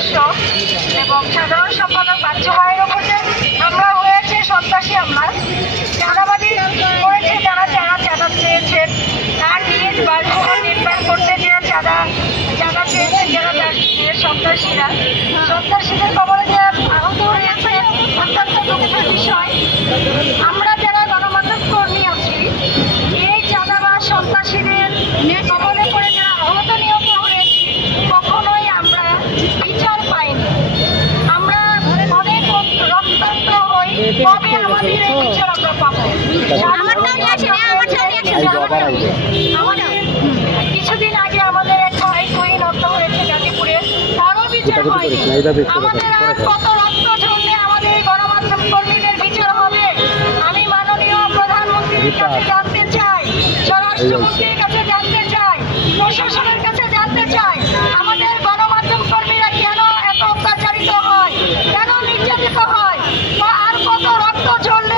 সদস্য এবং সাধারণ সম্পাদক বাচ্চু ভাইয়ের ওপর যে হামলা হয়েছে, সন্ত্রাসী হামলা, চাঁদাবাজি করেছে যারা চাঁদা চেয়েছেন, তার নিজ বাসভবন নির্মাণ করতে যে চাঁদা চেয়েছেন যারা সন্ত্রাসীদের কবলে যে আহত হয়েছে, অত্যন্ত দুঃখের বিষয়। আমরা যারা গণমাধ্যম কর্মী আছি, এই চাঁদাবাজ সন্ত্রাসীদের কবলে পড়ে যারা আহত নিহত হয়েছি, কখনোই আমরা বিচার পাইনি। আমরা অনেক রক্তাক্ত হই, তবে আমাদের এই বিচার আমরা পাবো। আমাদের কিছুদিন আগে আমাদের এক ভাই তুহিন হত্যা হয়েছে গাজীপুরে, তারও বিচার হয়নি। আমাদের আর কত রক্ত ঝরলে আমাদের গণমাধ্যম কর্মীদের বিচার হবে? আমি মাননীয় প্রধানমন্ত্রীর কাছে জানতে চাই, স্বরাষ্ট্রমন্ত্রীর কাছে জানতে চাই, প্রশাসনের কাছে জানতে চাই, আমাদের গণমাধ্যম কর্মীরা কেন এত অত্যাচারিত হয়, কেন নির্যাতিত হয়, বা আর কত রক্ত ঝরলে